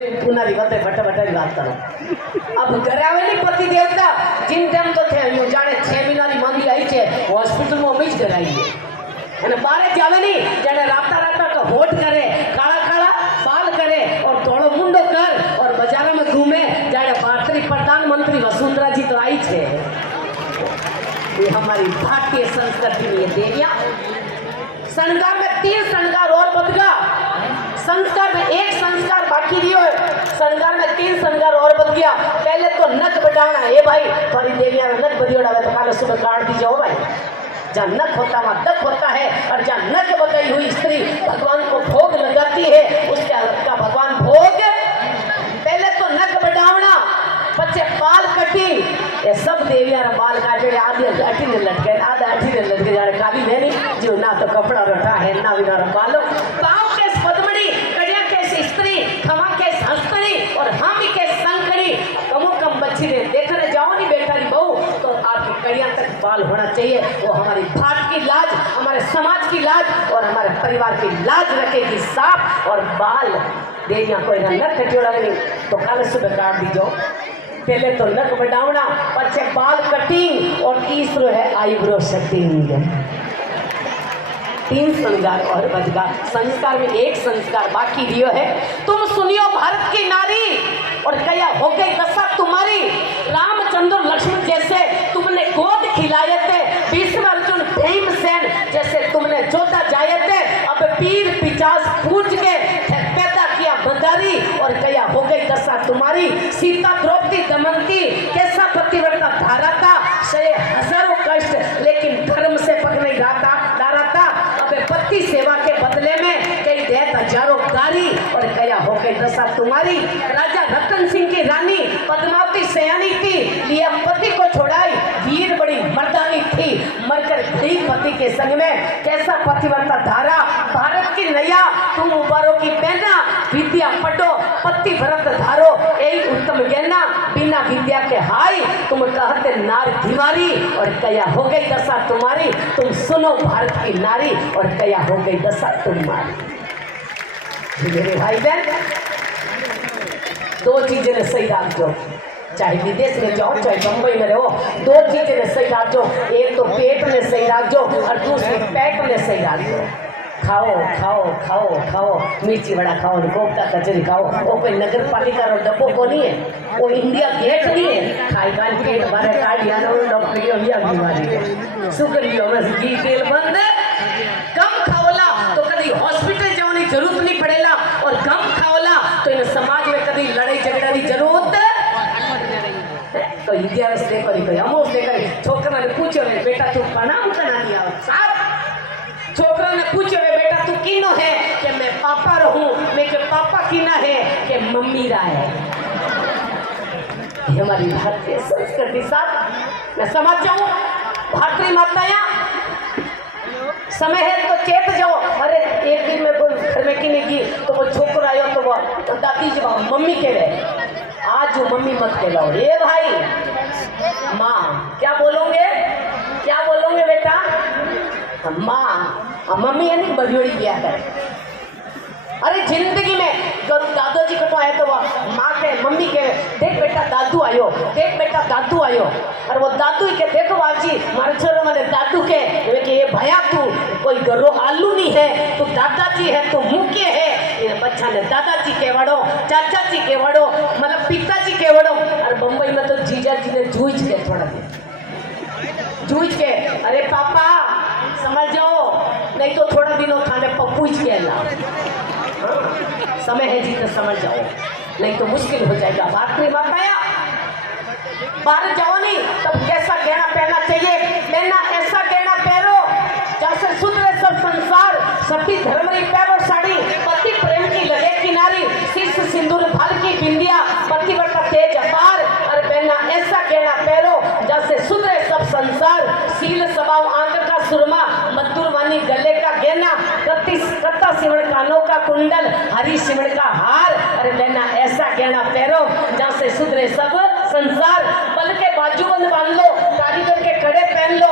पुनारी बात फटाफट बात करो। अब करावे नहीं पति देवता जिन टाइम तो थे यूं जाने 6 महीना की मंदी आई छे हॉस्पिटल में अमीज कराई है અને બારે જાવે નહીં જાણે રાતા રાતા તો હોટ करे काला काला बाल करे और तोड़ो मुंडो कर और बाजार में घूमे जाने भारतीय प्रधानमंत्री वसुंधरा जी तो आई छे। ये हमारी भारतीय संस्कृति में देवियां श्रृंगार में 3 श्रृंगार और बदगा संस्कार में 1 संस्कार बाकी रहो है। श्रृंगार में 3 श्रृंगार और बद गया। पहले तो नक बढ़ाना है भाई थोड़ी देवियां नक बदियोड़ा तो काले सुबह काट दीजिए भाई। जहाँ नक होता वहाँ दक होता है और जहाँ नक बदई हुई स्त्री भगवान को भोग लगाती है उसके का भगवान भोग। पहले तो नक बढ़ावना बच्चे बाल कटी ये सब देवियां बाल काटे आधे अठी ने लटके आधा अठी ने लटके जाने काली नहीं जो ना तो कपड़ा रटा है ना बिना बालो पाँव के पद्मड़ी कड़िया के स्त्री खमा के हस्तनी और हम के संकड़ी कमो कम बच्ची ने देखने जाओ नहीं बेटा नहीं बहू तो आपकी कड़िया तक बाल होना चाहिए। वो हमारी भारत की लाज हमारे समाज की लाज और हमारे परिवार की लाज रखेगी साफ। और बाल देवियां कोई नक कटियोड़ा नहीं तो कल सुबह काट दीजो। पहले तो नक बढ़ावना पछे बाल कटिंग और तीसरो है आईब्रो सेटिंग। 3 श्रृंगार और बदगा संस्कार में 1 संस्कार बाकी रियो है। तुम सुनियो भारत की नारी और कया हो गई दशा तुम्हारी। रामचंद्र लक्ष्मण जैसे तुमने गोद खिलाए थे भीष्म अर्जुन भीमसेन जैसे तुमने जोधा जाए थे अब पीर पिचास पूछ के पैदा किया बंदारी और कया हो गई दशा तुम्हारी। सीता द्रौपदी दमनती कैसा पतिव्रता धारा था सहे हजारों कष्ट लेकिन धर्म से पक नहीं रहा था। अब पति सेवा के बदले में कई देत हजारों गारी और कया हो गई दशा तुम्हारी। राजा रतन सिंह की रानी पद्मावती सयानी थी लिया पति को छोड़ाई वीर बड़ी मर्दानी थी मरकर गई पति के संग में कैसा पतिव्रता धारा भारत की नया तुम उबारो की पहना विद्या पढ़ो पति व्रत धारो यही उत्तम ज्ञाना बिना विद्या के हाय तुम कहते नार दीवारी और कया हो गई दशा तुम्हारी। तुम सुनो भारत की नारी और कया हो गई दशा तुम्हारी। मेरे भाई बहन 2 चीजें ने सही रखो चाहे विदेश में जाओ चाहे बम्बई में रहो 2 चीजें ने सही रखो। एक तो पेट में सही रखो और दूसरी पेट में सही रखो। खाओ खाओ खाओ खाओ मिर्ची बड़ा खाओ कोफ्ता कचरी खाओ वो कोई नगर पालिका रो डब्बो को नहीं है वो इंडिया गेट नहीं है। खाई खाई पेट भरे काढ़िया डॉक्टर की बीमारी शुक्रिया बस घी तेल बंद कम खाओला तो कभी हॉस्पिटल जाने की जरूरत नहीं पड़ेला और कम खाओला तो इन समाज में कभी लड़ाई झगड़ा की जरूरत तो इतिहास देखो नहीं अमोस देखो छोकरा ने पूछो बेटा तू प्रणाम करना नहीं आओ साहब छोकरा ने पूछो बेटा तू किनो है कि मैं पापा रहूं मैं के पापा किना है कि मम्मी रा है। ये हमारी भारतीय संस्कृति साथ मैं समझ जाऊं भारतीय माताएं समय है तो चेत जाओ। अरे एक दिन में कोई घर में की नहीं की तो वो छोकरा आयो तो वो दादी जी मम्मी कह रहे आज जो मम्मी मत कहलाओ। ये भाई माँ क्या बोलोगे बेटा माँ मम्मी है नहीं बड़ियोड़ी किया करे। अरे जिंदगी में जो दादाजी को तो आए तो वो माँ के मम्मी के देख बेटा दादू आयो देख बेटा दादू आयो और वो दादू के देखो बाजी मारे छोरो मैंने दादू के ये भैया तू कोई घरो आलू नहीं है तू दादाजी है तू मुख्य है। ये बच्चा ने दादाजी के वड़ो चाचा जी के वड़ो मतलब पिताजी के वड़ो और बम्बई में तो जीजा जी ने जूझ के थोड़ा जूझ के अरे पापा समझ जाओ नहीं तो थोड़ा दिनों थाने पपूछ के ला समय है जी तो समझ जाओ नहीं तो मुश्किल हो जाएगा। भारतीय माताया बाहर जाओ नहीं तब कैसा गहना पहनना चाहिए पहनना ऐसा गहना पहनो जैसे सुधरे सब संसार सती धर्म री पैरो साड़ी पति प्रेम की लगे किनारी शीश सिंदूर भाल की बिंदिया पतिव्रता तेज अपार और पहनना ऐसा गहना पहनो जैसे सुधरे सब संसार सील स्वभाव आंख का सुरमा मधुर वाणी गले का गहना कत्ता सिमण कानों का कुंडल हरी सिमण का हार अरे लेना ऐसा गहना पहनो जहाँ से सुधरे सब संसार बल के बाजू बंद बांध लो कारीगर के कड़े पहन लो